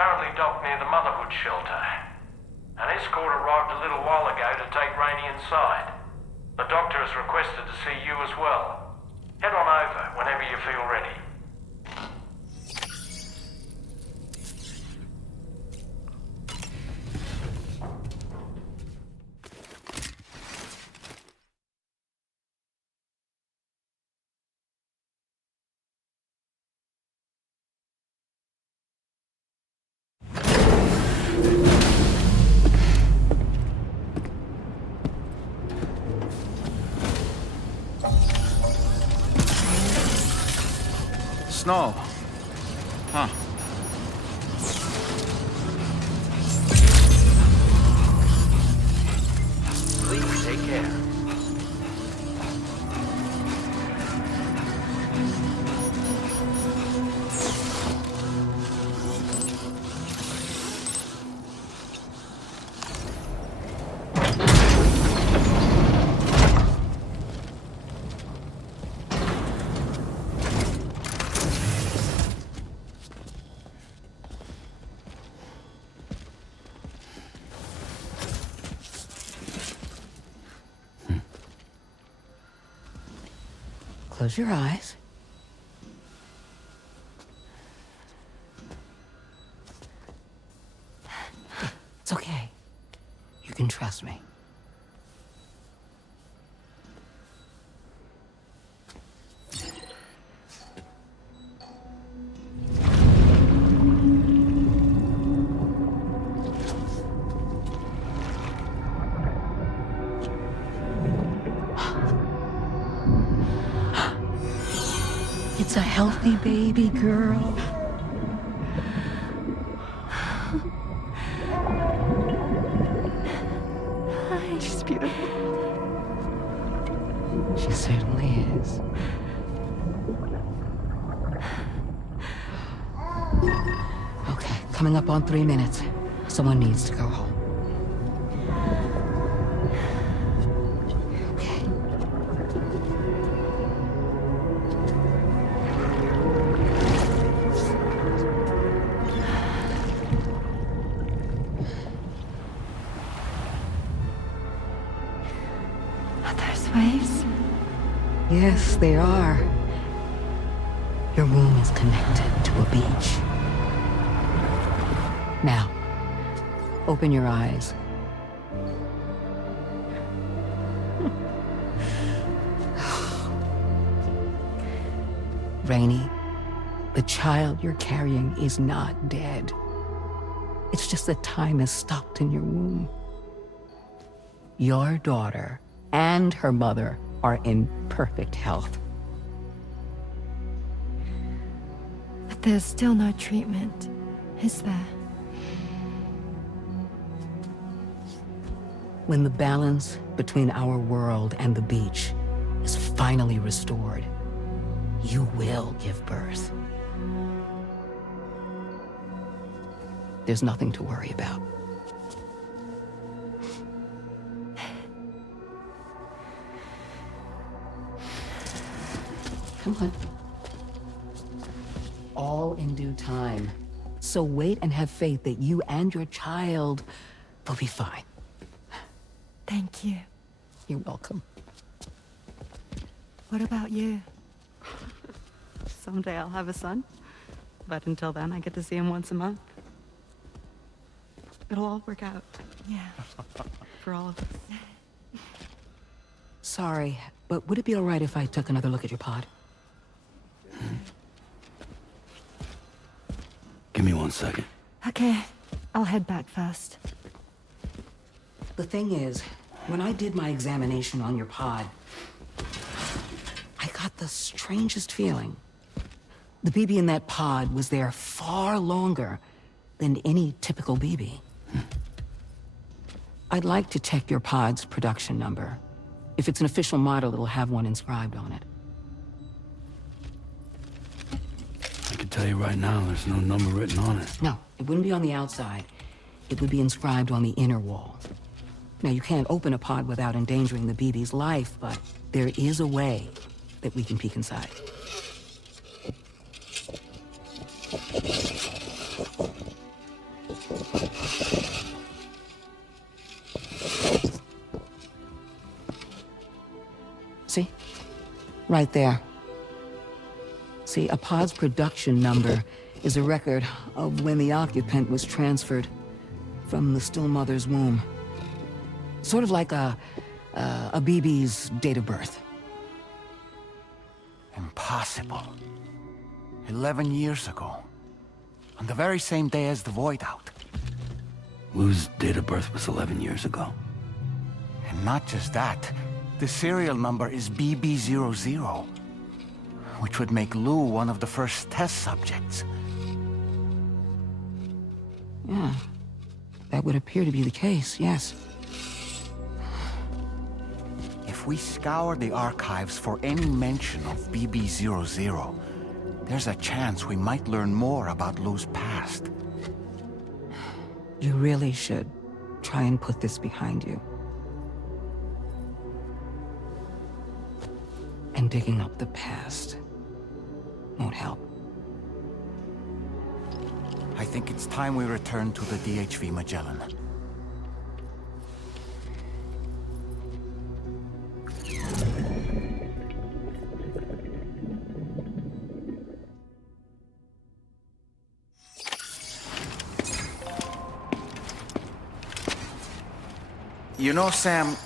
currently docked near the Motherhood shelter. An escort arrived a little while ago to take Rainey inside. The doctor has requested to see you as well. Head on over whenever you feel ready. Snow. Huh. Please take care. Close your eyes. It's okay. You can trust me. It's a healthy baby girl. She's beautiful. She certainly is. Okay, coming up on 3 minutes. Someone needs to go home. Waves? Yes, they are. Your womb is connected to a beach. Now, open your eyes. Rainey, the child you're carrying is not dead. It's just that time has stopped in your womb. Your daughter and her mother are in perfect health. But there's still no treatment, is there? When the balance between our world and the beach is finally restored, you will give birth. There's nothing to worry about. Come on. All in due time. So wait and have faith that you and your child will be fine. Thank you. You're welcome. What about you? Someday I'll have a son, but until then I get to see him once a month. It'll all work out. Yeah. For all of us. Sorry, but would it be all right if I took another look at your pod? Give me 1 second. Okay, I'll head back first. The thing is, when I did my examination on your pod, I got the strangest feeling. The BB in that pod was there far longer than any typical BB. I'd like to check your pod's production number. If it's an official model, it'll have one inscribed on it. I can tell you right now, there's no number written on it. No, it wouldn't be on the outside. It would be inscribed on the inner wall. Now, you can't open a pod without endangering the BB's life, but there is a way that we can peek inside. See? Right there. See, a pod's production number is a record of when the occupant was transferred from the still mother's womb. Sort of like a BB's date of birth. Impossible. 11 years ago. On the very same day as the Void Out. Lou's date of birth was 11 years ago. And not just that, the serial number is BB00, which would make Lou one of the first test subjects. Yeah, that would appear to be the case, yes. If we scour the archives for any mention of BB00, there's a chance we might learn more about Lou's past. You really should try and put this behind you. And digging up the past won't help. I think it's time we return to the DHV Magellan. You know, Sam,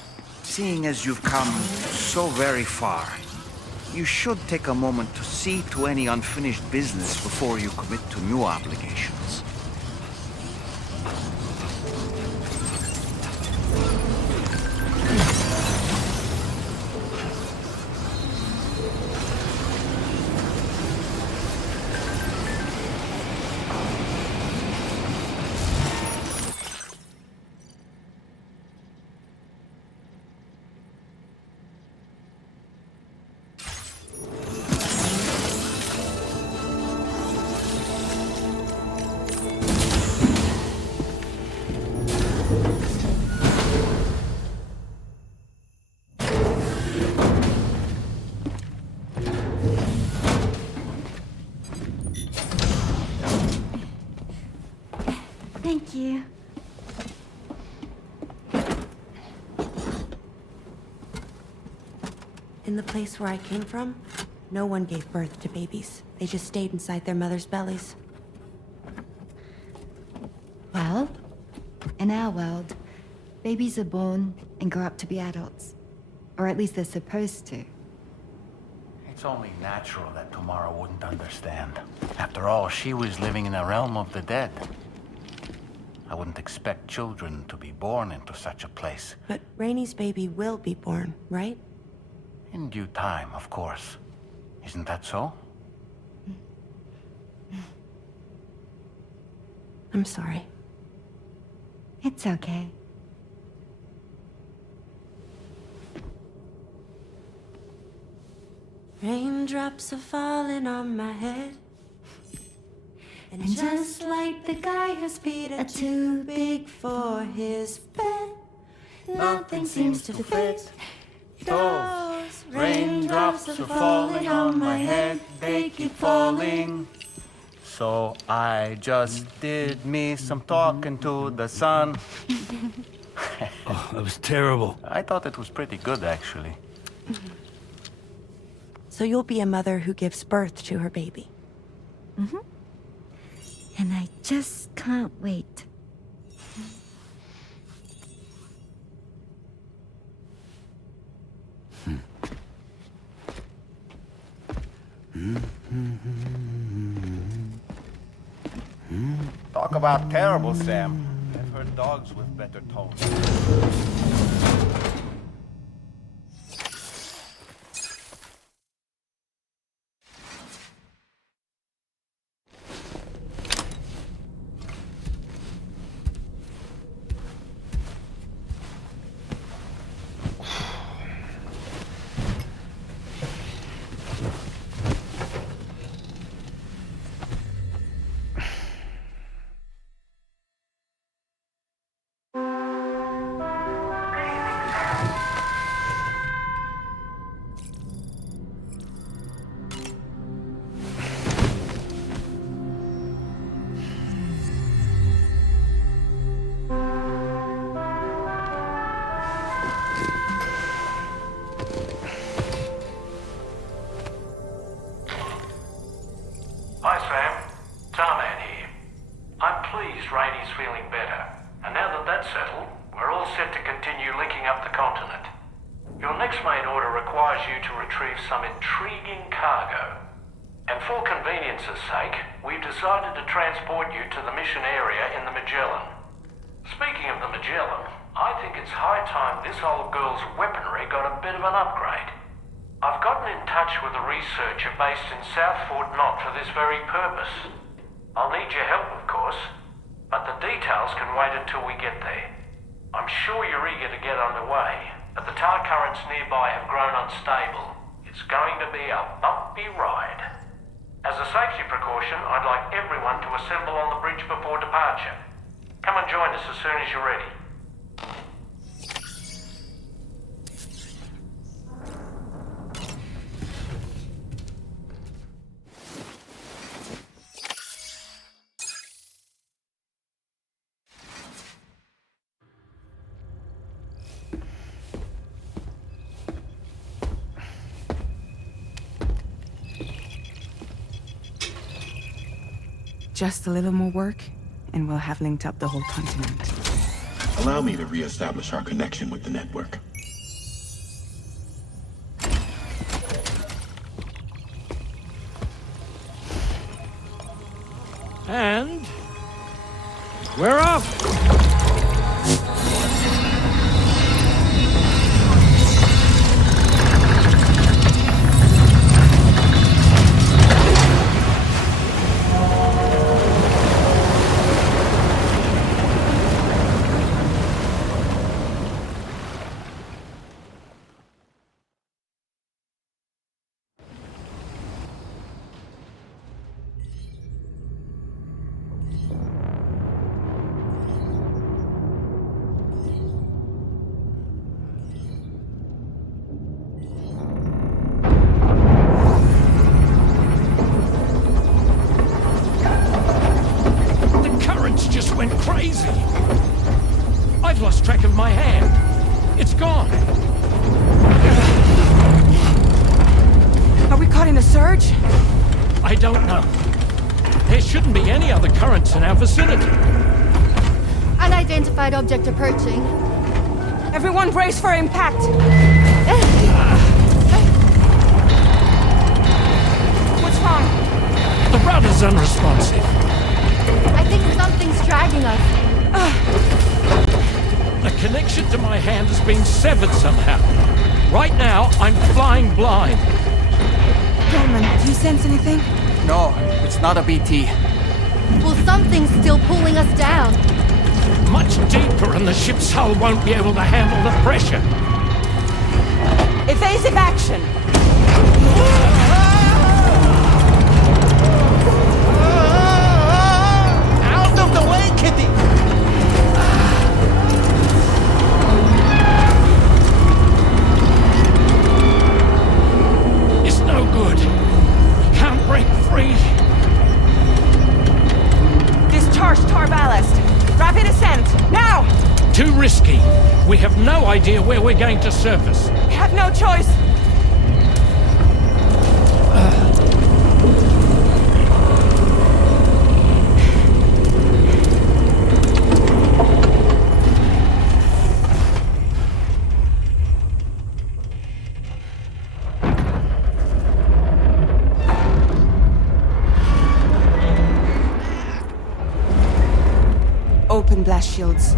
seeing as you've come so very far, you should take a moment to see to any unfinished business before you commit to new obligations. Thank you. In the place where I came from, no one gave birth to babies. They just stayed inside their mother's bellies. Well, in our world, babies are born and grow up to be adults. Or at least they're supposed to. It's only natural that Tamara wouldn't understand. After all, she was living in a realm of the dead. I wouldn't expect children to be born into such a place. But Rainey's baby will be born, right? In due time, of course. Isn't that so? I'm sorry. It's okay. Raindrops are falling on my head. And just like the guy whose feet are too big for his bed, nothing seems to fit. Those raindrops are falling on my head, they keep falling. So I just did me some talking to the sun. Oh, that was terrible. I thought it was pretty good, actually. So you'll be a mother who gives birth to her baby. Mm-hmm. And I just can't wait. Talk about terrible, Sam. I've heard dogs with better tones. feeling better. And now that that's settled, we're all set to continue linking up the continent. Your next main order requires you to retrieve some intriguing cargo. And for convenience's sake, we've decided to transport you to the mission area in the Magellan. Speaking of the Magellan, I think it's high time this old girl's weaponry got a bit of an upgrade. I've gotten in touch with a researcher based in South Fort Knott for this very purpose. I'll need your help, of course, but the details can wait until we get there. I'm sure you're eager to get underway, but the tar currents nearby have grown unstable. It's going to be a bumpy ride. As a safety precaution, I'd like everyone to assemble on the bridge before departure. Come and join us as soon as you're ready. Just a little more work, and we'll have linked up the whole continent. Allow me to re-establish our connection with the network. And we're off! Went crazy. I've lost track of my hand. It's gone. Are we caught in a surge? I don't know. There shouldn't be any other currents in our vicinity. Unidentified object approaching. Everyone brace for impact. What's wrong? The rudder's unresponsive. I think something's dragging us. The connection to my hand has been severed somehow. Right now, I'm flying blind. Roman, do you sense anything? No, it's not a BT. Well, something's still pulling us down. Much deeper and the ship's hull won't be able to handle the pressure. Evasive action! Out of the way, Kitty! It's no good. Can't break free. Discharge tar ballast. Rapid ascent, now! Too risky. We have no idea where we're going to surface. We have no choice. Open blast shields.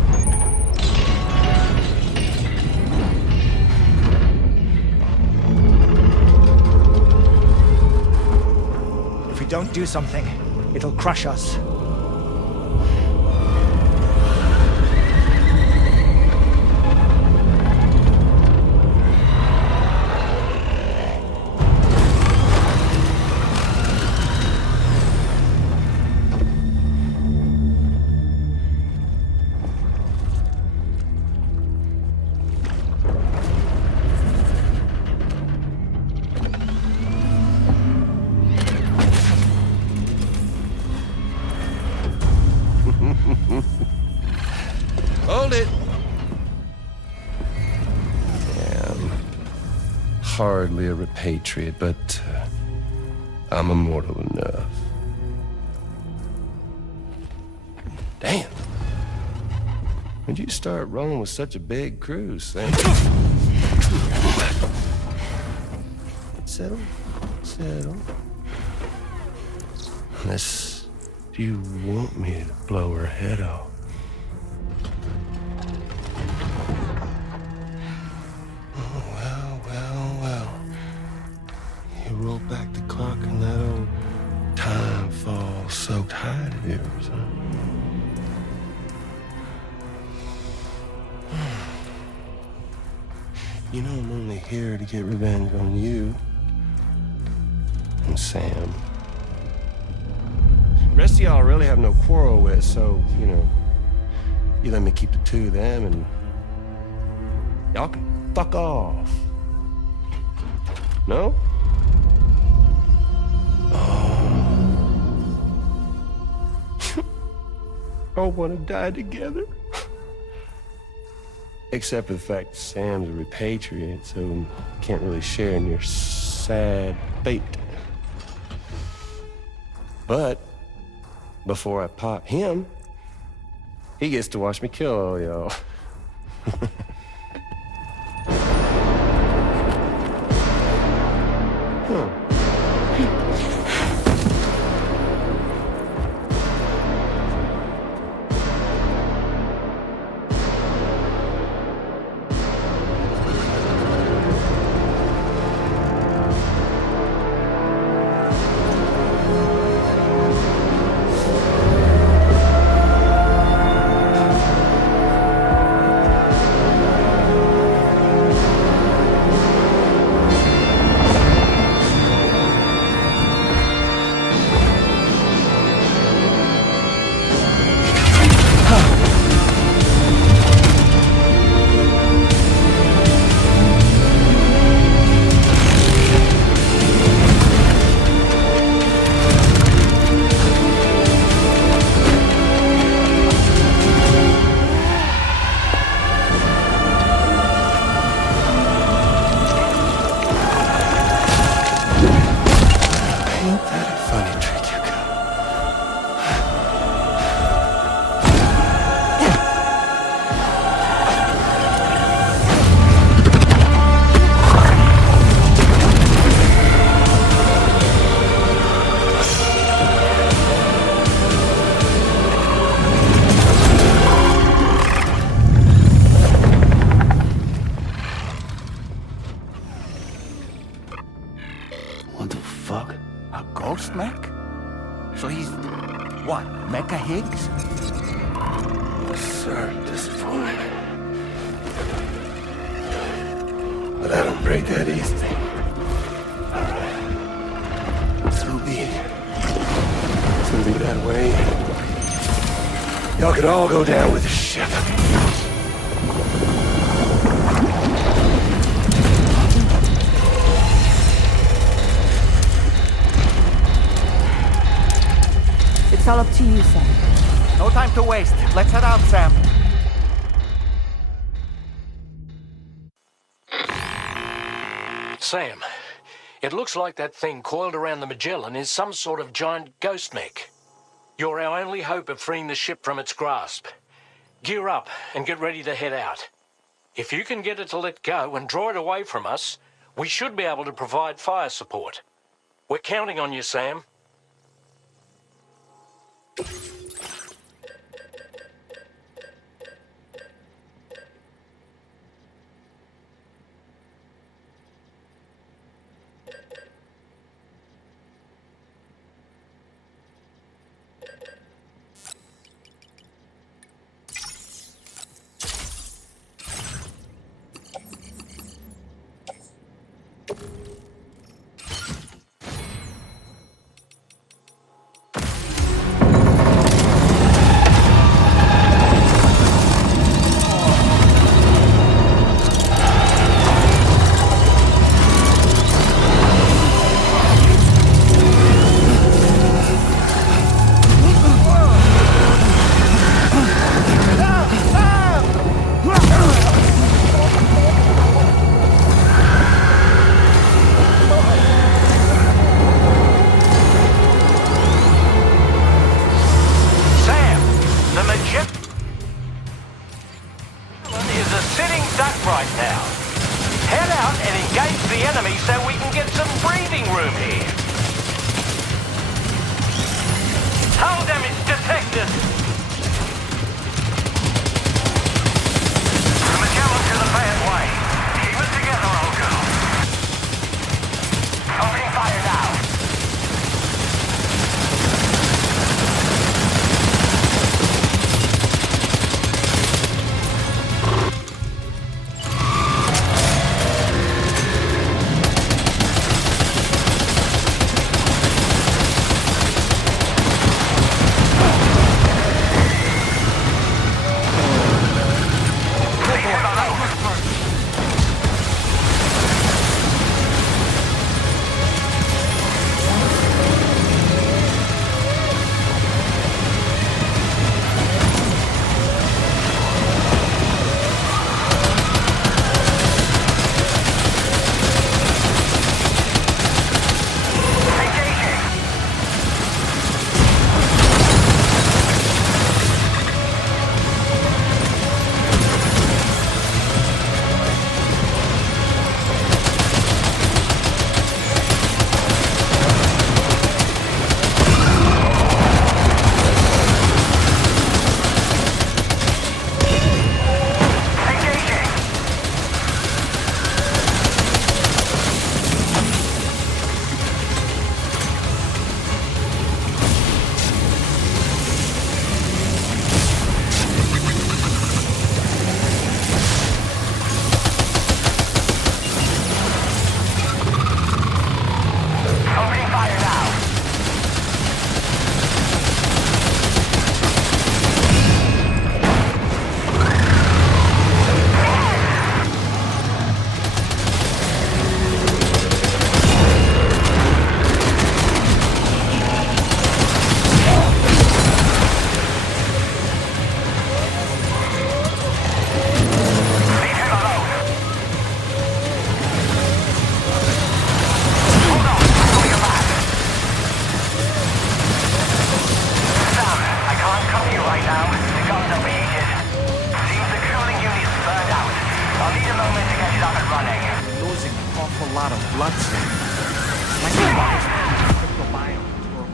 If we don't do something, it'll crush us. Hold it! Damn. Hardly a repatriate, but I'm immortal enough. Damn. When'd you start rolling with such a big crew, Sam? Settle. Unless you want me to blow her head off. Oh, well. You roll back the clock and that old time fall soaked hide of yours, huh? You know I'm only here to get revenge on you and Sam. The rest of y'all I really have no quarrel with, so, you know, you let me keep the two of them and y'all can fuck off. No? All want to die together. Except for the fact that Sam's a repatriate, so can't really share in your sad fate. But before I pop him, he gets to watch me kill all y'all. What the fuck? A ghost mech? So he's, what, Mecha Higgs? Sorry to disappoint. But I don't break that easy. So be it. It's gonna be that way. Y'all could all go down with the ship. It's all up to you, Sam. No time to waste. Let's head out, Sam. Sam, it looks like that thing coiled around the Magellan is some sort of giant ghost mech. You're our only hope of freeing the ship from its grasp. Gear up and get ready to head out. If you can get it to let go and draw it away from us, we should be able to provide fire support. We're counting on you, Sam.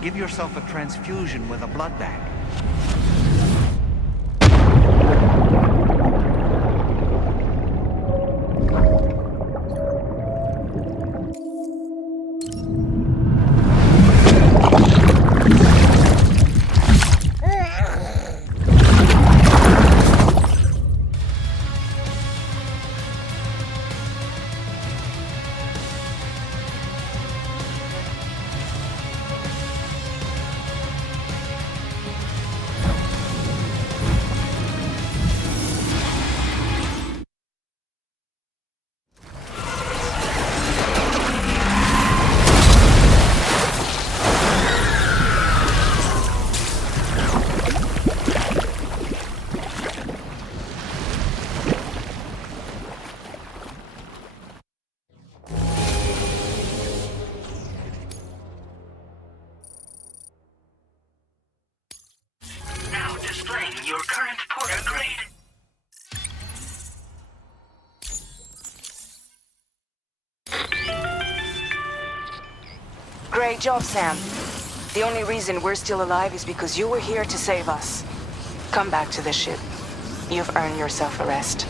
Give yourself a transfusion with a blood bag. Great job, Sam. The only reason we're still alive is because you were here to save us. Come back to the ship. You've earned yourself a rest.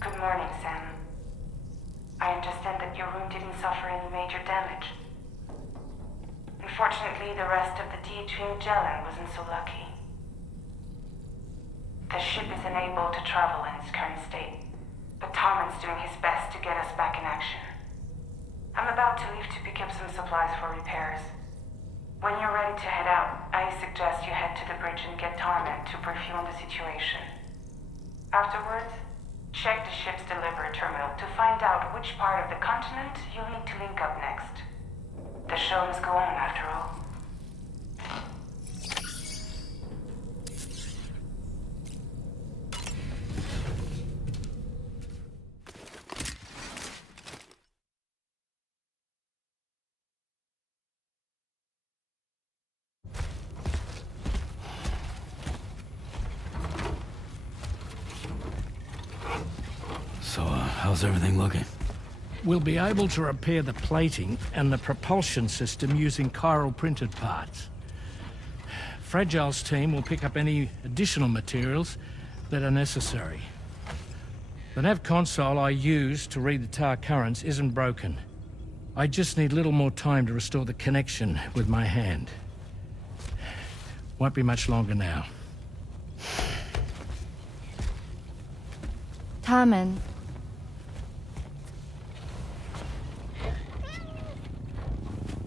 Good morning, Sam. I understand that your room didn't suffer any major damage. Unfortunately, the rest of the D-Trim Magellan wasn't so lucky. The ship is unable to travel in its current state, but Tarman's doing his best to get us back in action. I'm about to leave to pick up some supplies for repairs. When you're ready to head out, I suggest you head to the bridge and get Tarman to brief you on the situation. Afterwards, check the ship's delivery terminal to find out which part of the continent you'll need to link up next. The show must go on, after all. So, how's everything looking? We'll be able to repair the plating and the propulsion system using chiral printed parts. Fragile's team will pick up any additional materials that are necessary. The nav console I use to read the tower currents isn't broken. I just need a little more time to restore the connection with my hand. Won't be much longer now. Tarman.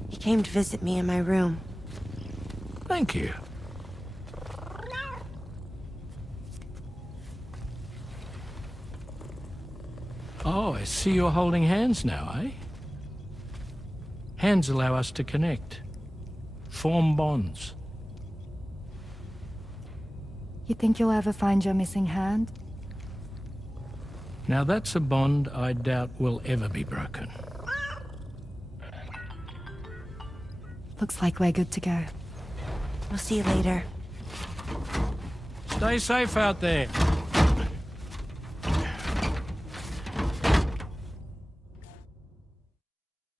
He came to visit me in my room. Thank you. Oh, I see you're holding hands now, eh? Hands allow us to connect. Form bonds. You think you'll ever find your missing hand? Now that's a bond I doubt will ever be broken. Looks like we're good to go. We'll see you later. Stay safe out there.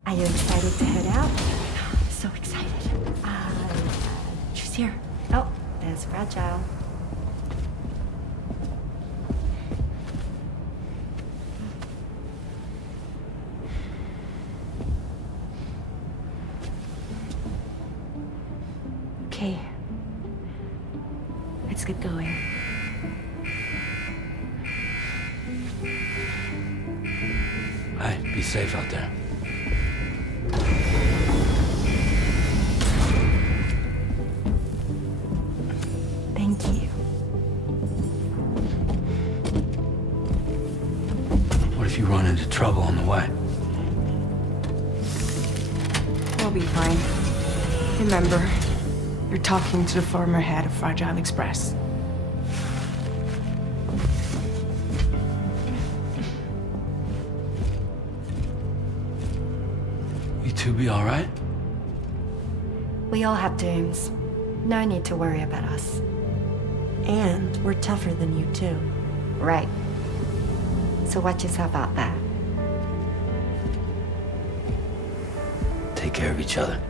Are you excited to head out? So excited. She's here. Oh, there's Fragile. Okay. Let's get going. Hey, be safe out there. Thank you. What if you run into trouble on the way? We'll be fine. Remember, You're talking to the former head of Fragile Express. You two be all right? We all have dooms. No need to worry about us. And we're tougher than you, too. Right. So watch yourself out there. Take care of each other.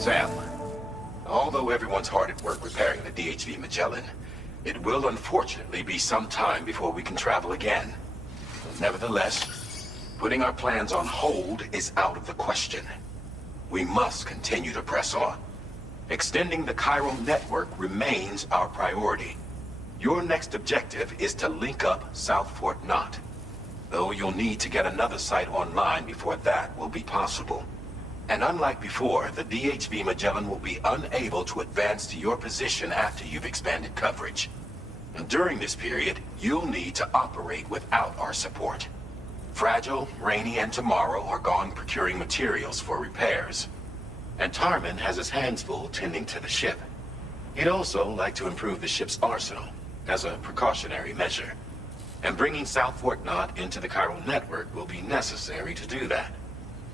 Sam, although everyone's hard at work repairing the DHV Magellan, it will unfortunately be some time before we can travel again. Nevertheless, putting our plans on hold is out of the question. We must continue to press on. Extending the chiral network remains our priority. Your next objective is to link up South Fort Knot. Though you'll need to get another site online before that will be possible. And unlike before, the DHV Magellan will be unable to advance to your position after you've expanded coverage. And during this period, you'll need to operate without our support. Fragile, Rainey, and Tomorrow are gone procuring materials for repairs. And Tarman has his hands full tending to the ship. He'd also like to improve the ship's arsenal, as a precautionary measure. And bringing South Fort Knot into the chiral network will be necessary to do that.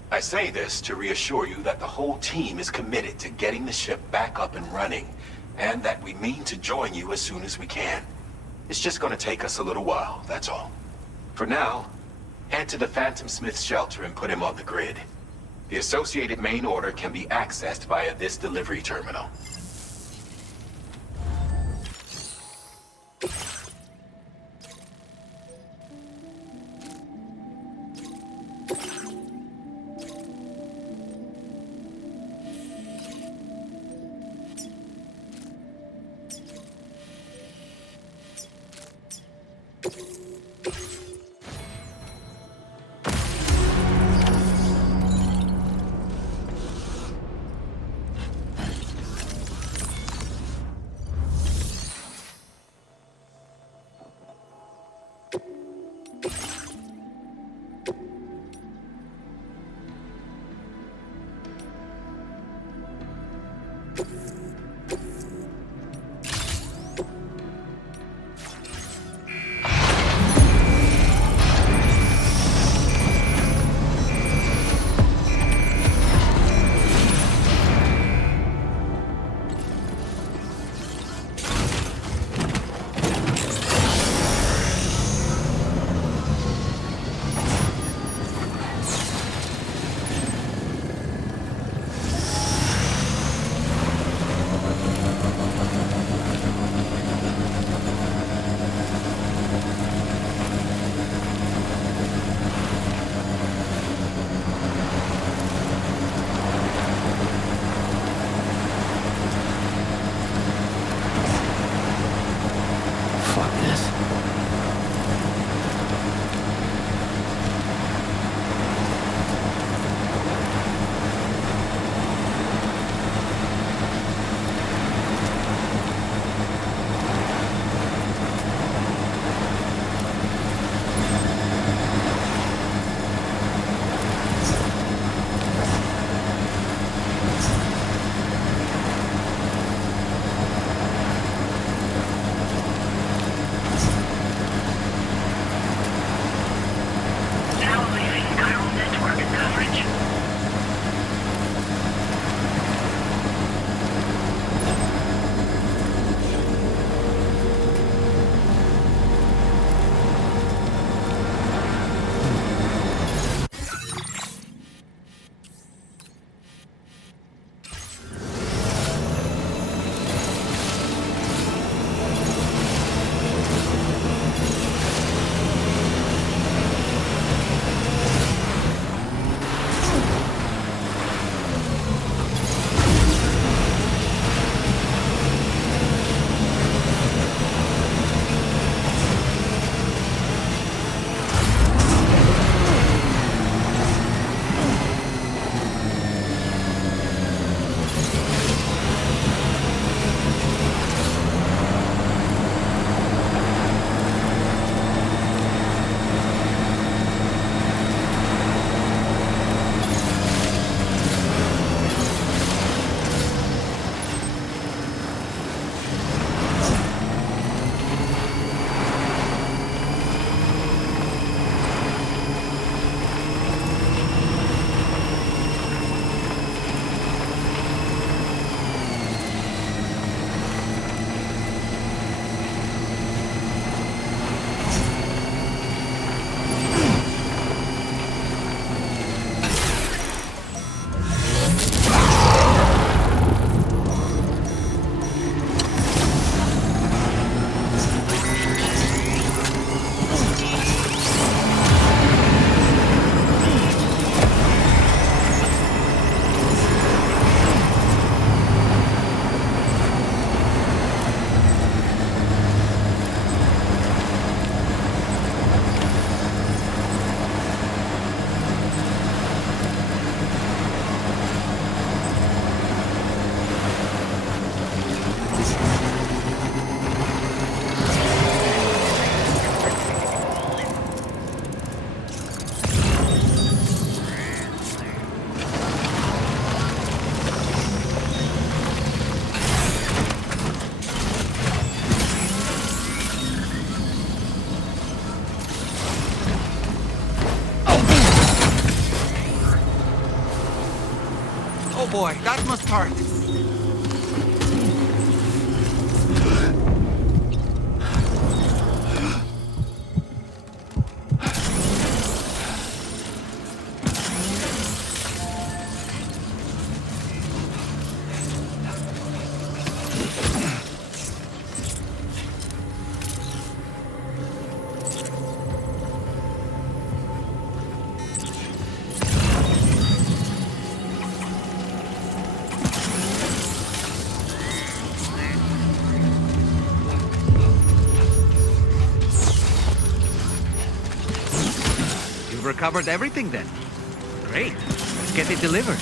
I say this to reassure you that the whole team is committed to getting the ship back up and running, and that we mean to join you as soon as we can. It's just gonna take us a little while, that's all. For now, head to the Phantom Smith shelter and put him on the grid. The associated main order can be accessed via this delivery terminal. boy. That must hurt. Recovered everything then. Great. Let's get it delivered.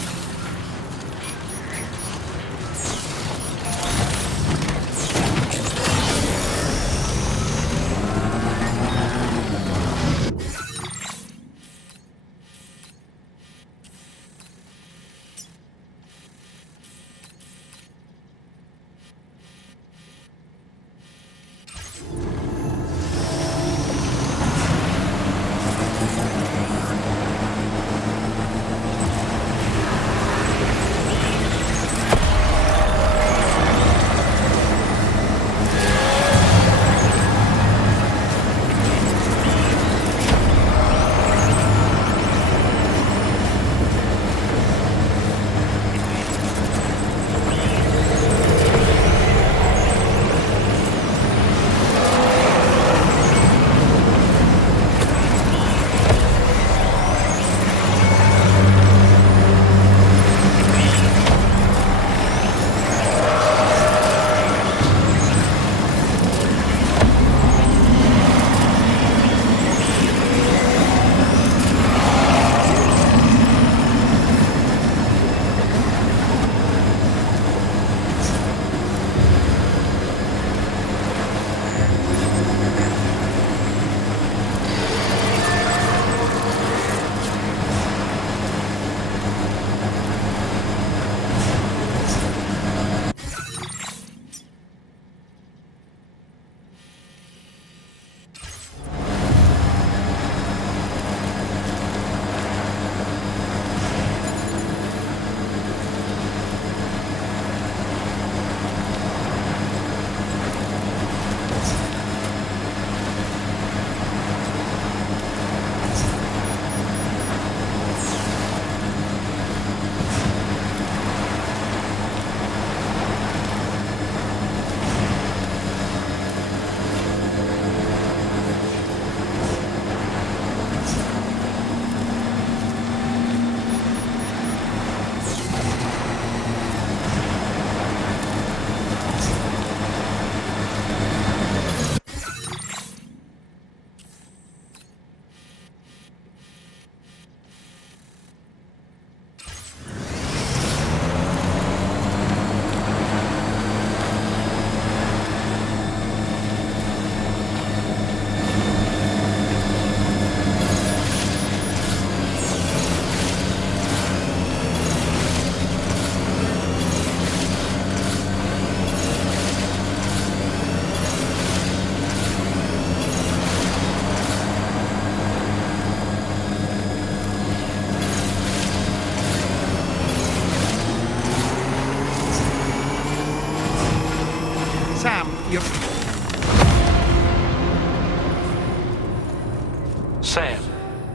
Sam,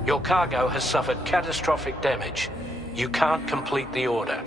your cargo has suffered catastrophic damage. You can't complete the order.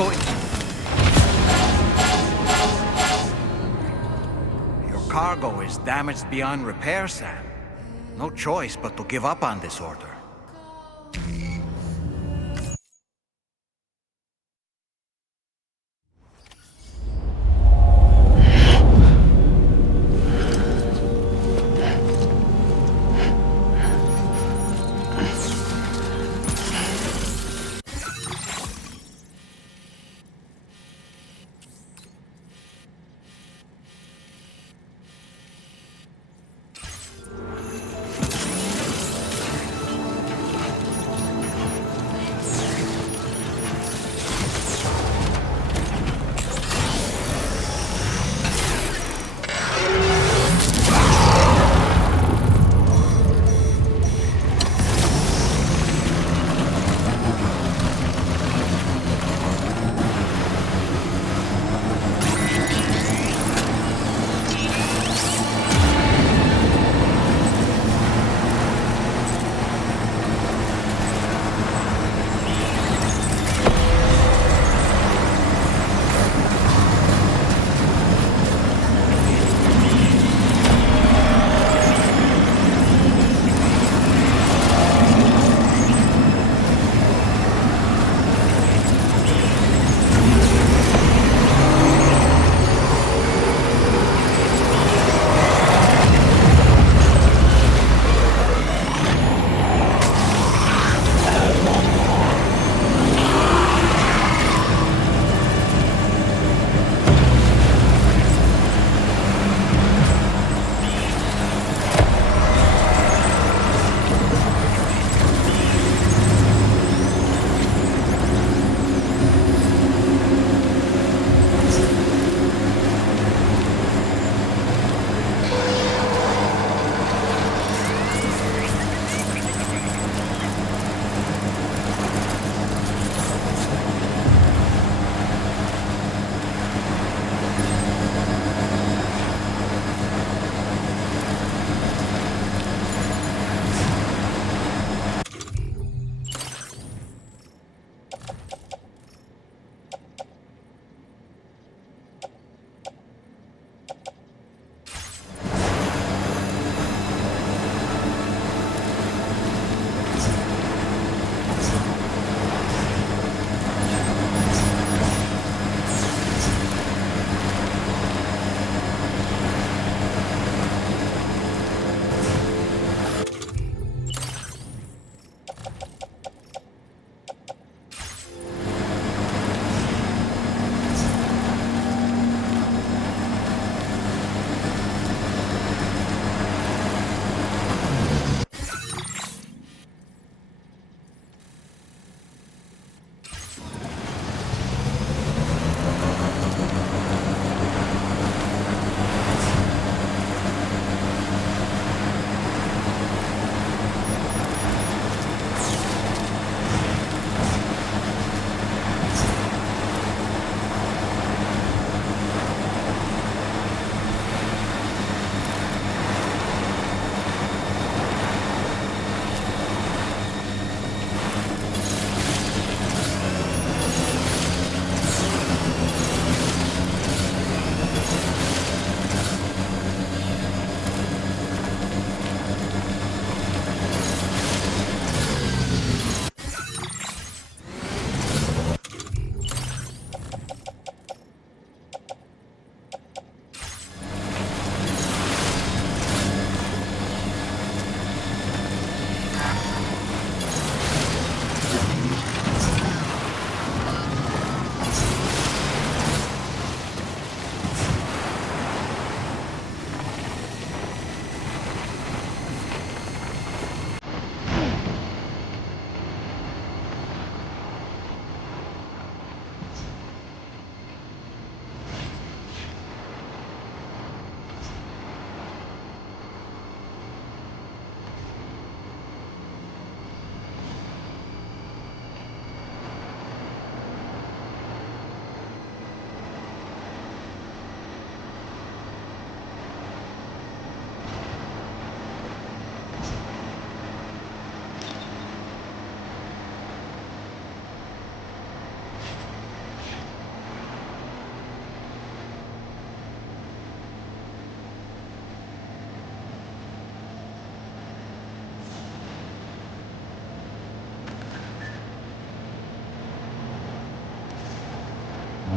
cargo... Your cargo is damaged beyond repair, Sam. No choice but to give up on this order.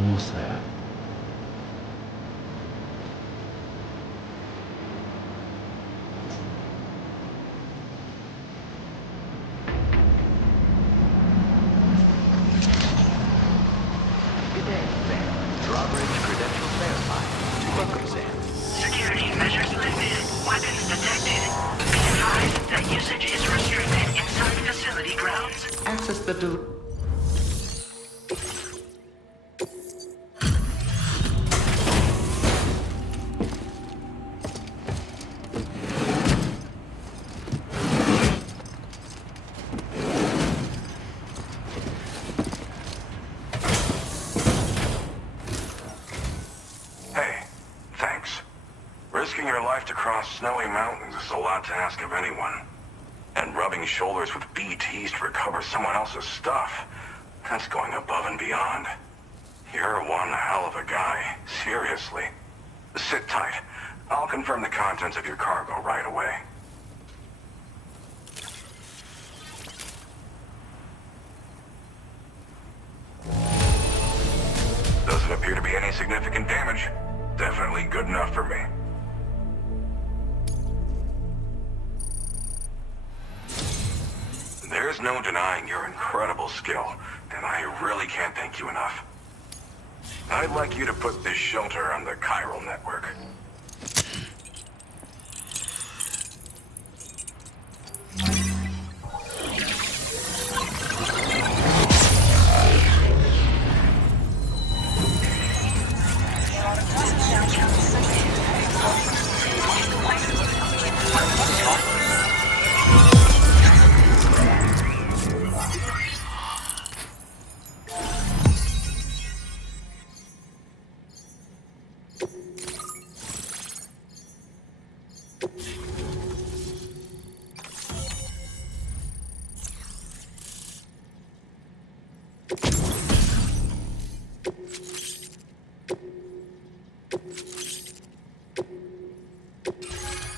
almost there. Good day, Sam. Drawbridge credentials verified. Welcome, Sam. Security measures lifted. Weapons detected. Be advised that usage is restricted inside facility grounds. Access the Hey, thanks. Risking your life to cross snowy mountains is a lot to ask of anyone. And rubbing shoulders with BTs to recover someone else's stuff, that's going above and beyond. You're one hell of a guy, seriously. Sit tight. I'll confirm the contents of your cargo right away. Doesn't appear to be any significant damage. Definitely good enough for me. There's no denying your incredible skill, and I really can't thank you enough. I'd like you to put this shelter on the chiral network.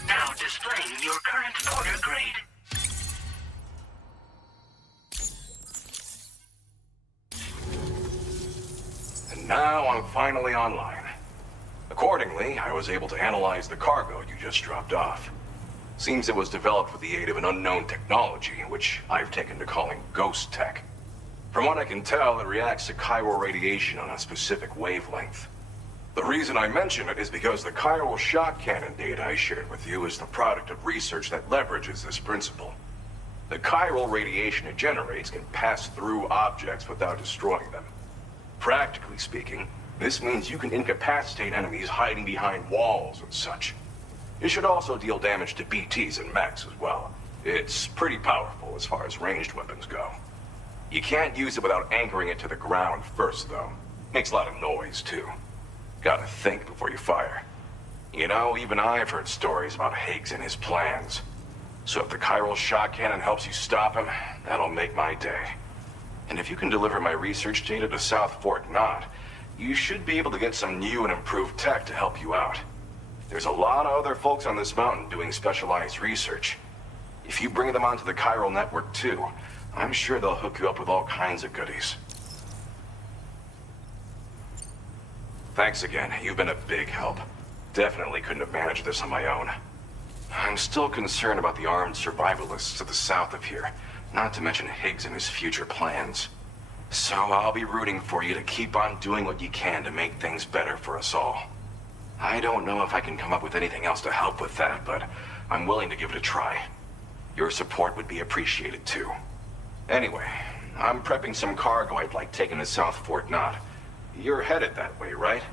Now displaying your current order grade. And now I'm finally online. Accordingly, I was able to analyze the cargo you just dropped off. Seems it was developed with the aid of an unknown technology, which I've taken to calling ghost tech. From what I can tell, it reacts to chiral radiation on a specific wavelength. The reason I mention it is because the chiral shock cannon data I shared with you is the product of research that leverages this principle. The chiral radiation it generates can pass through objects without destroying them. Practically speaking, this means you can incapacitate enemies hiding behind walls and such. It should also deal damage to BTs and mechs as well. It's pretty powerful as far as ranged weapons go. You can't use it without anchoring it to the ground first, though. Makes a lot of noise, too. Gotta think before you fire. You know, even I've heard stories about Higgs and his plans. So if the chiral shock cannon helps you stop him, that'll make my day. And if you can deliver my research data to South Fort Knot, you should be able to get some new and improved tech to help you out. There's a lot of other folks on this mountain doing specialized research. If you bring them onto the chiral network too, I'm sure they'll hook you up with all kinds of goodies. Thanks again. You've been a big help. Definitely couldn't have managed this on my own. I'm still concerned about the armed survivalists to the south of here, not to mention Higgs and his future plans. So I'll be rooting for you to keep on doing what you can to make things better for us all. I don't know if I can come up with anything else to help with that, but I'm willing to give it a try. Your support would be appreciated too. Anyway, I'm prepping some cargo I'd like taken to South Fort Knot. You're headed that way, right?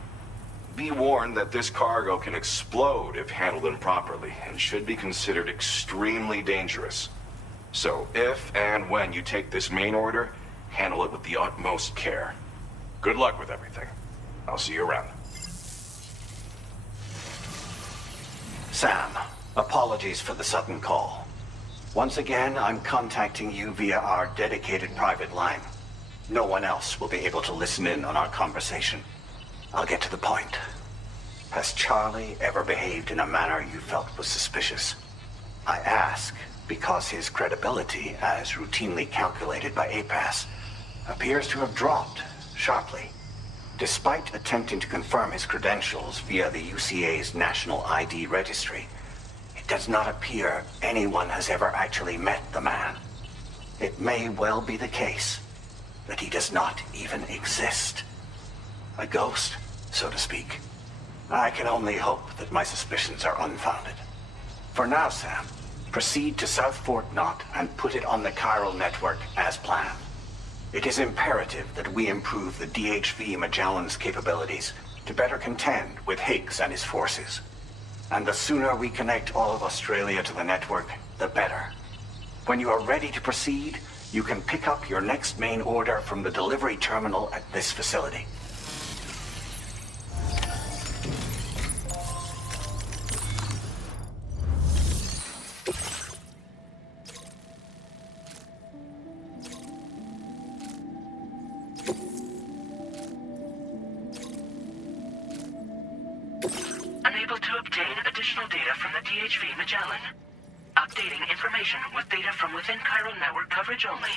Be warned that this cargo can explode if handled improperly, and should be considered extremely dangerous. So if and when you take this main order, handle it with the utmost care. Good luck with everything. I'll see you around. Sam, apologies for the sudden call. Once again, I'm contacting you via our dedicated private line. No one else will be able to listen in on our conversation. I'll get to the point. Has Charlie ever behaved in a manner you felt was suspicious? I ask because his credibility, as routinely calculated by APAS, appears to have dropped sharply. Despite attempting to confirm his credentials via the UCA's National ID Registry, it does not appear anyone has ever actually met the man. It may well be the case that he does not even exist. A ghost, so to speak. I can only hope that my suspicions are unfounded. For now, Sam, proceed to South Fort Knot and put it on the chiral network as planned. It is imperative that we improve the DHV Magellan's capabilities to better contend with Higgs and his forces. And the sooner we connect all of Australia to the network, the better. When you are ready to proceed, you can pick up your next main order from the delivery terminal at this facility. Unable to obtain additional data from the DHV Magellan. Updating information with data from within chiral network coverage only.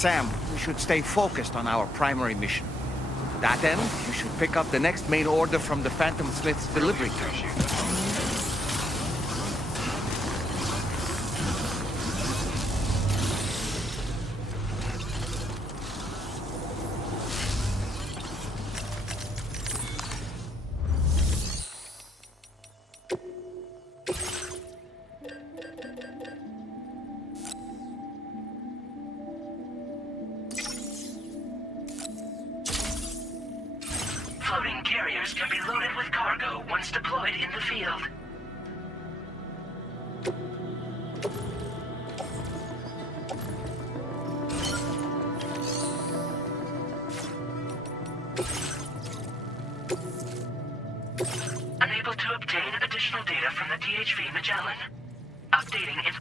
Sam, we should stay focused on our primary mission. To that end, you should pick up the next main order from the Phantom Slith's delivery terminal. Floating carriers can be loaded with cargo once deployed in the field. Unable to obtain additional data from the DHV Magellan. Updating information.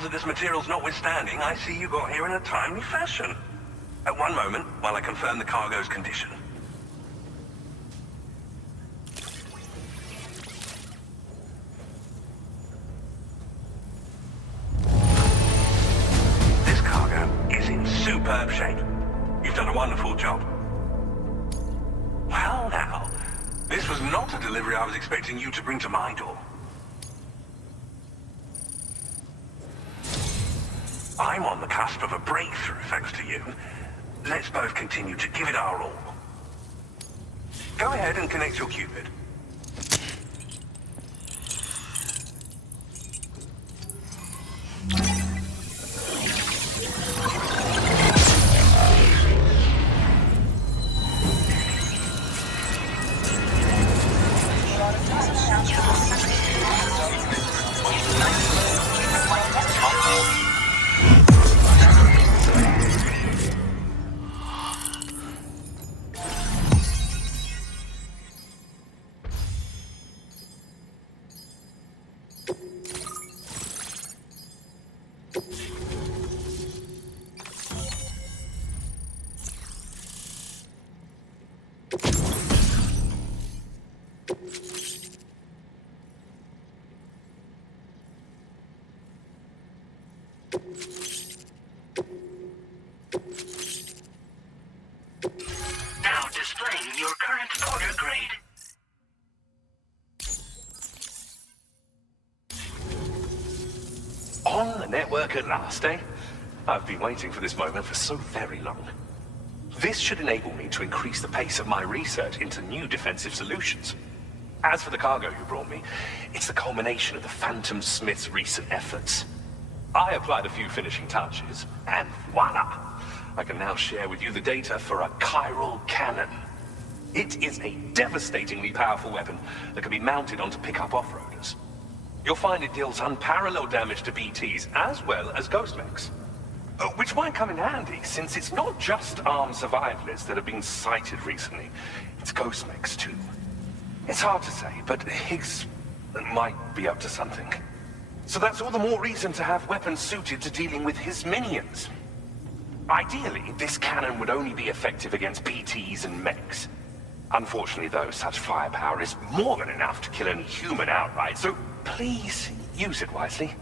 Hazardous materials notwithstanding, I see you got here in a timely fashion. At one moment, while I confirm the cargo's condition. This cargo is in superb shape. You've done a wonderful job. Well now, this was not a delivery I was expecting you to bring to my door. I'm on the cusp of a breakthrough, thanks to you. Let's both continue to give it our all. Go ahead and connect your Cupid. Now displaying your current order grade. On the network at last, eh? I've been waiting for this moment for so very long. This should enable me to increase the pace of my research into new defensive solutions. As for the cargo you brought me, it's the culmination of the Phantom Smith's recent efforts. I applied a few finishing touches, and voila! I can now share with you the data for a chiral cannon. It is a devastatingly powerful weapon that can be mounted onto pickup off-roaders. You'll find it deals unparalleled damage to BTs as well as ghost mechs. Which might come in handy, since it's not just armed survivalists that have been sighted recently. It's ghost mechs too. It's hard to say, but Higgs might be up to something. So that's all the more reason to have weapons suited to dealing with his minions. Ideally, this cannon would only be effective against BTs and mechs. Unfortunately, though, such firepower is more than enough to kill any human outright, so please use it wisely.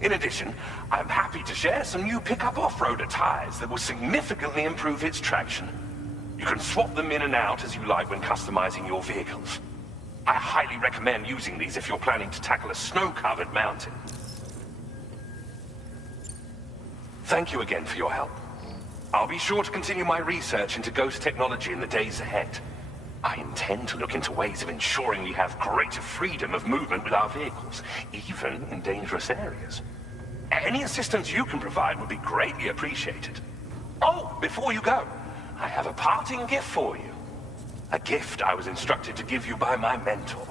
In addition, I'm happy to share some new pickup off-roader tires that will significantly improve its traction. You can swap them in and out as you like when customizing your vehicles. I highly recommend using these if you're planning to tackle a snow-covered mountain. Thank you again for your help. I'll be sure to continue my research into ghost technology in the days ahead. I intend to look into ways of ensuring we have greater freedom of movement with our vehicles, even in dangerous areas. Any assistance you can provide would be greatly appreciated. Oh, before you go, I have a parting gift for you. A gift I was instructed to give you by my mentor.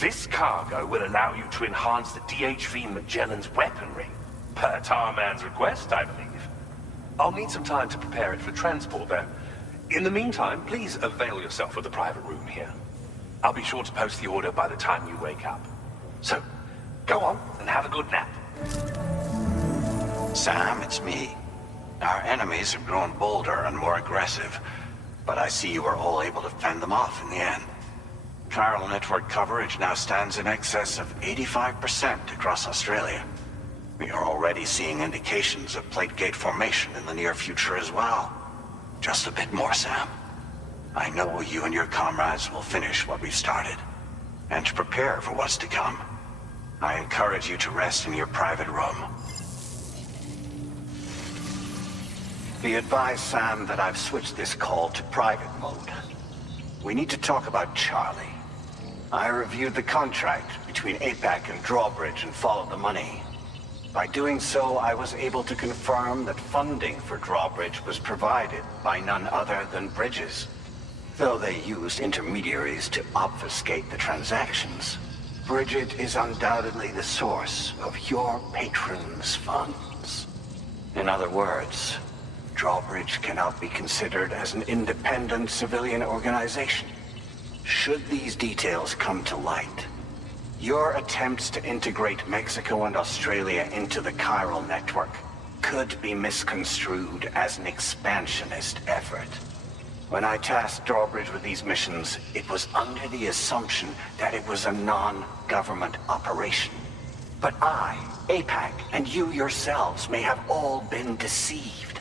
This cargo will allow you to enhance the DHV Magellan's weaponry, per Tarman's request, I believe. I'll need some time to prepare it for transport, though. In the meantime, please avail yourself of the private room here. I'll be sure to post the order by the time you wake up. So, go on and have a good nap. Sam, it's me. Our enemies have grown bolder and more aggressive, but I see you were all able to fend them off in the end. Chiral network coverage now stands in excess of 85% across Australia. We are already seeing indications of plate gate formation in the near future as well. Just a bit more, Sam. I know you and your comrades will finish what we've started, and to prepare for what's to come. I encourage you to rest in your private room. Be advised, Sam, that I've switched this call to private mode. We need to talk about Charlie. I reviewed the contract between APAC and Drawbridge and followed the money. By doing so, I was able to confirm that funding for Drawbridge was provided by none other than Bridges. Though they used intermediaries to obfuscate the transactions, Bridget is undoubtedly the source of your patron's funds. In other words, Drawbridge cannot be considered as an independent civilian organization. Should these details come to light, your attempts to integrate Mexico and Australia into the chiral network could be misconstrued as an expansionist effort. When I tasked Drawbridge with these missions, it was under the assumption that it was a non-government operation. But I, APAC, and you yourselves may have all been deceived.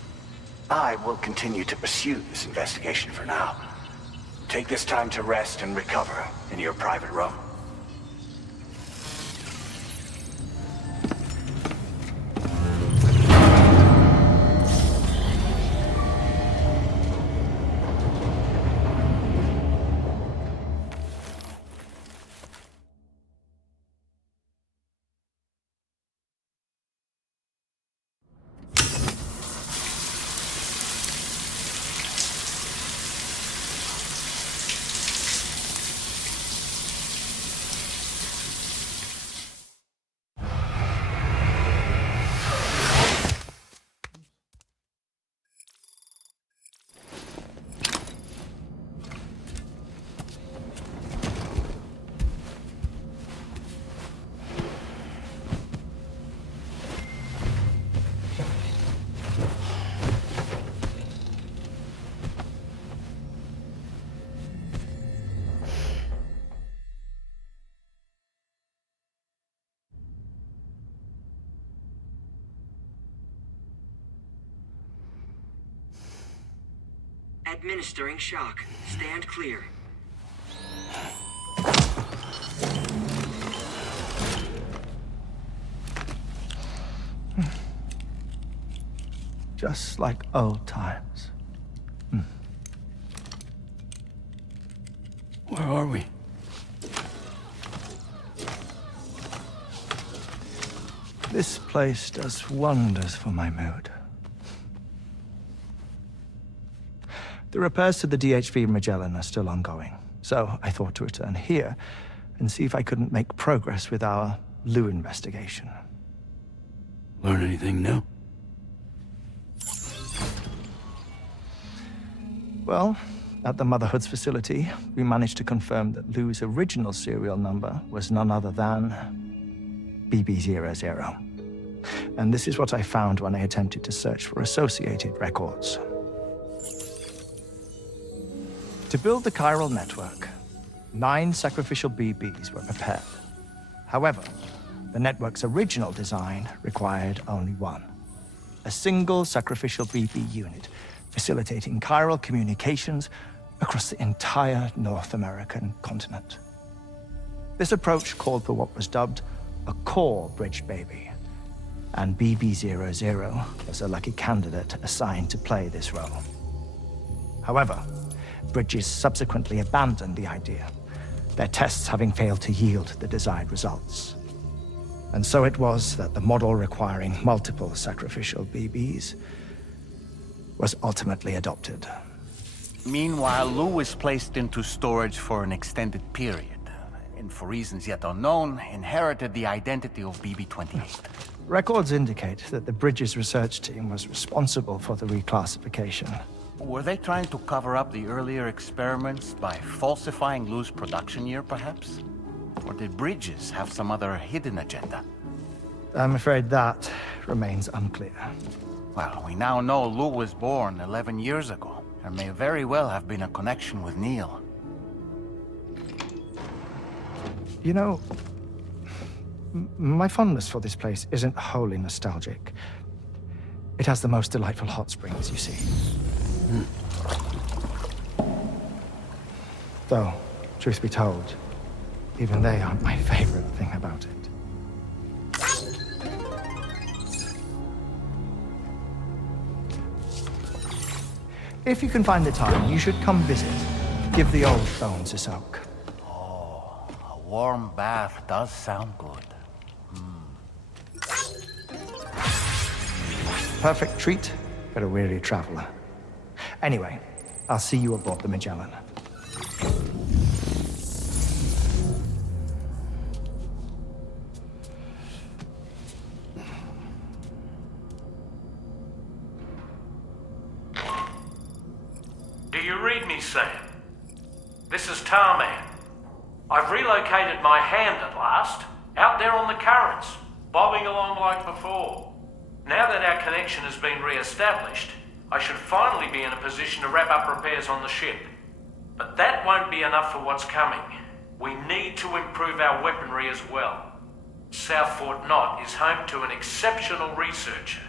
I will continue to pursue this investigation for now. Take this time to rest and recover in your private room. Administering shock. Stand clear. Just like old times. Where are we? This place does wonders for my mood. The repairs to the DHV Magellan are still ongoing, so I thought to return here and see if I couldn't make progress with our Lou investigation. Learn anything new? Well, at the Motherhood's facility, we managed to confirm that Lou's original serial number was none other than BB00. And this is what I found when I attempted to search for associated records. To build the chiral network, 9 sacrificial BBs were prepared. However, The network's original design required only one. A single sacrificial BB unit, facilitating chiral communications across the entire North American continent. This approach called for what was dubbed a core bridge baby, and BB-00 was a lucky candidate assigned to play this role. However, Bridges subsequently abandoned the idea, their tests having failed to yield the desired results. And so it was that the model requiring multiple sacrificial BBs was ultimately adopted. Meanwhile, Lou was placed into storage for an extended period, and for reasons yet unknown, inherited the identity of BB-28. Records indicate that the Bridges research team was responsible for the reclassification. Were they trying to cover up the earlier experiments by falsifying Lou's production year, perhaps? Or did Bridges have some other hidden agenda? I'm afraid that remains unclear. Well, we now know Lou was born 11 years ago. There may very well have been a connection with Neil. You know, my fondness for this place isn't wholly nostalgic. It has the most delightful hot springs, you see. Though, truth be told, even they aren't my favorite thing about it. If you can find the time, you should come visit. Give the old bones a soak. Oh, a warm bath does sound good. Perfect treat for a weary traveler. Anyway, I'll see you aboard the Magellan. Do you read me, Sam? This is Tarman. I've relocated my hand at last, out there on the currents, bobbing along like before. Now that our connection has been re-established, I should finally be in a position to wrap up repairs on the ship. But that won't be enough for what's coming. We need to improve our weaponry as well. South Fort Knott is home to an exceptional researcher.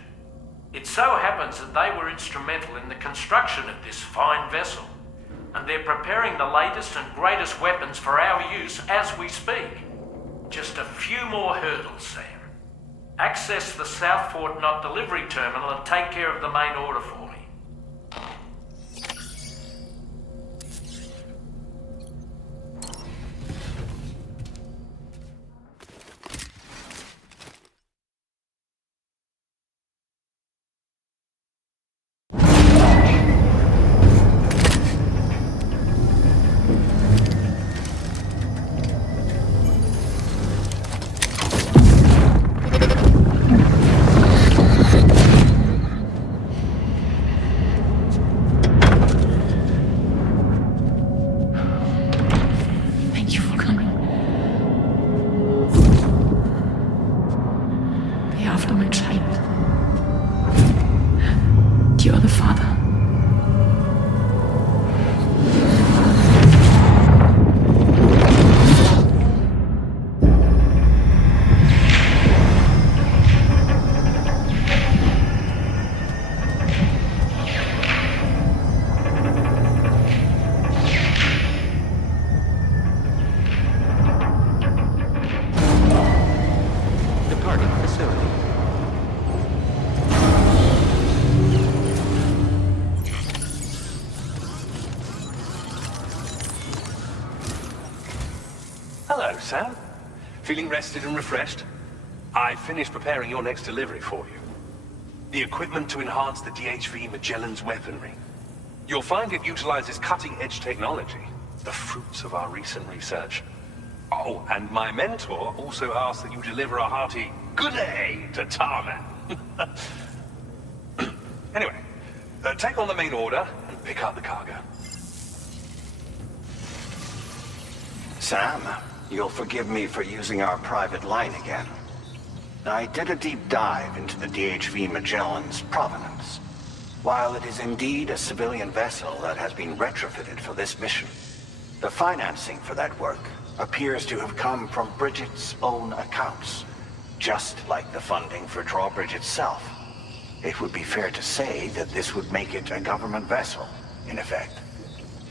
It so happens that they were instrumental in the construction of this fine vessel, and they're preparing the latest and greatest weapons for our use as we speak. Just a few more hurdles, Sam. Access the South Fort Knott delivery terminal and take care of the main order for me. Hello, Sam. Feeling rested and refreshed? I finished preparing your next delivery for you. The equipment to enhance the DHV Magellan's weaponry. You'll find it utilizes cutting-edge technology, the fruits of our recent research. Oh, and my mentor also asked that you deliver a hearty good day to Tarman. Anyway, take on the main order and pick up the cargo. Sam, you'll forgive me for using our private line again. I did a deep dive into the DHV Magellan's provenance. While it is indeed a civilian vessel that has been retrofitted for this mission, the financing for that work appears to have come from Bridget's own accounts, just like the funding for Drawbridge itself. It would be fair to say that this would make it a government vessel, in effect.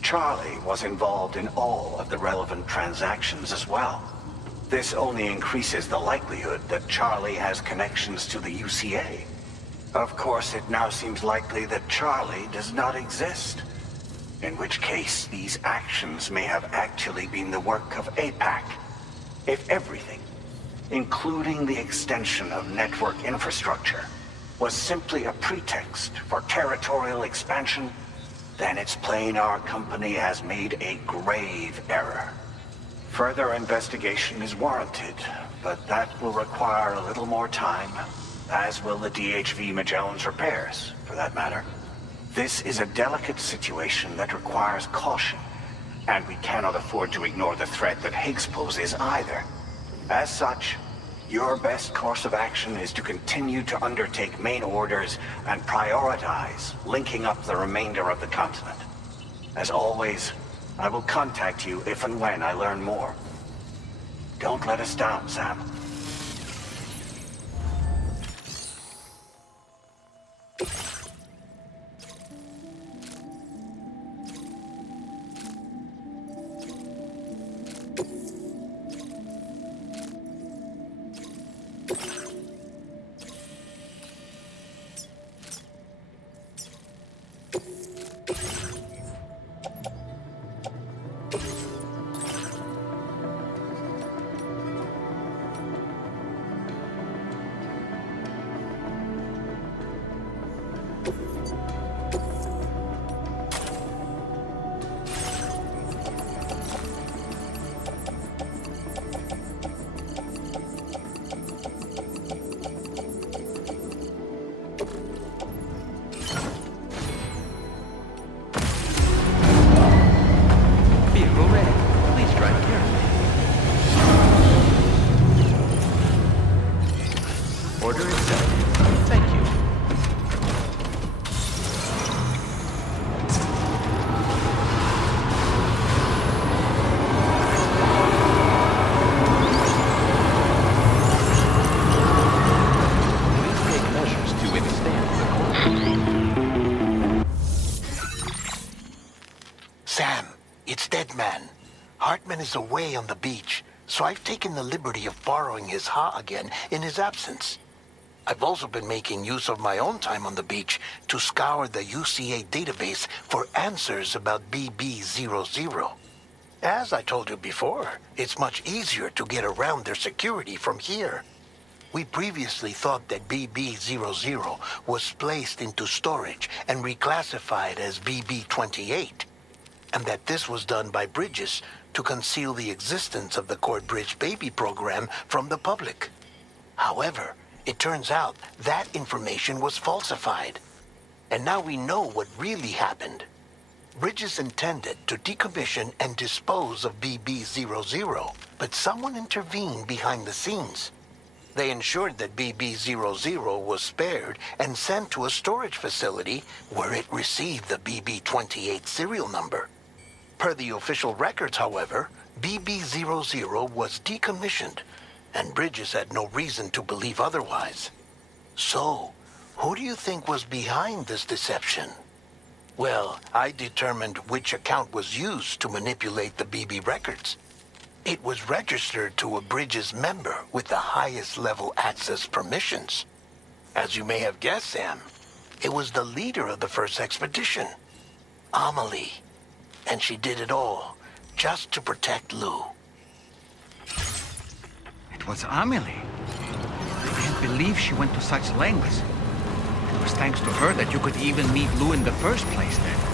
Charlie was involved in all of the relevant transactions as well. This only increases the likelihood that Charlie has connections to the UCA. Of course, it now seems likely that Charlie does not exist. In which case, these actions may have actually been the work of APAC. If everything, including the extension of network infrastructure, was simply a pretext for territorial expansion, then it's plain our company has made a grave error. Further investigation is warranted, but that will require a little more time, as will the DHV Magellan's repairs, for that matter. This is a delicate situation that requires caution, and we cannot afford to ignore the threat that Higgs poses either. As such, your best course of action is to continue to undertake main orders and prioritize linking up the remainder of the continent. As always, I will contact you if and when I learn more. Don't let us down, Sam. Is away on the beach, so I've taken the liberty of borrowing his Ha again in his absence. I've also been making use of my own time on the beach to scour the UCA database for answers about BB00. As I told you before, it's much easier to get around their security from here. We previously thought that BB00 was placed into storage and reclassified as BB28, and that this was done by Bridges to conceal the existence of the Cord Bridge baby program from the public. However, it turns out that information was falsified. And now we know what really happened. Bridges intended to decommission and dispose of BB00, but someone intervened behind the scenes. They ensured that BB00 was spared and sent to a storage facility where it received the BB28 serial number. Per the official records, however, BB00 was decommissioned, and Bridges had no reason to believe otherwise. So, who do you think was behind this deception? Well, I determined which account was used to manipulate the BB records. It was registered to a Bridges member with the highest level access permissions. As you may have guessed, Sam, it was the leader of the first expedition, Amelie. And she did it all, just to protect Lou. It was Amelie. I can't believe she went to such lengths. It was thanks to her that you could even meet Lou in the first place then.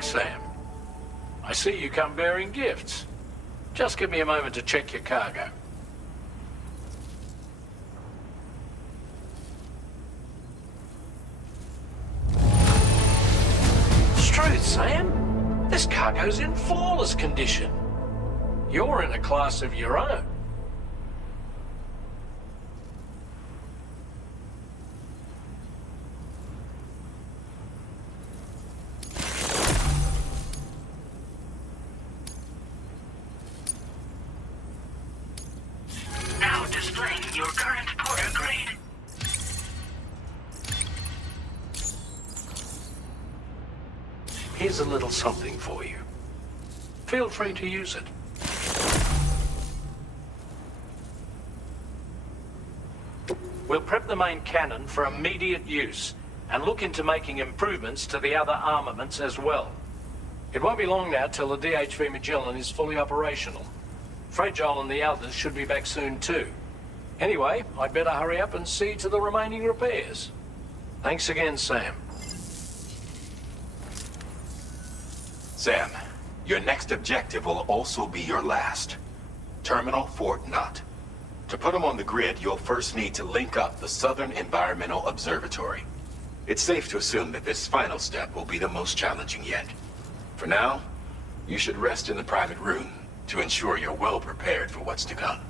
back, Sam. I see you come bearing gifts. Just give me a moment to check your cargo. Truth, Sam. This cargo's in flawless condition. You're in a class of your own. Now displaying your current Porter grade. Here's a little something for you. Feel free to use it. We'll prep the main cannon for immediate use and look into making improvements to the other armaments as well. It won't be long now till the DHV Magellan is fully operational. Fragile and the others should be back soon too. Anyway, I'd better hurry up and see to the remaining repairs. Thanks again, Sam. Sam, your next objective will also be your last. Terminal Fort Knott. To put them on the grid, you'll first need to link up the Southern Environmental Observatory. It's safe to assume that this final step will be the most challenging yet. For now, you should rest in the private room to ensure you're well prepared for what's to come.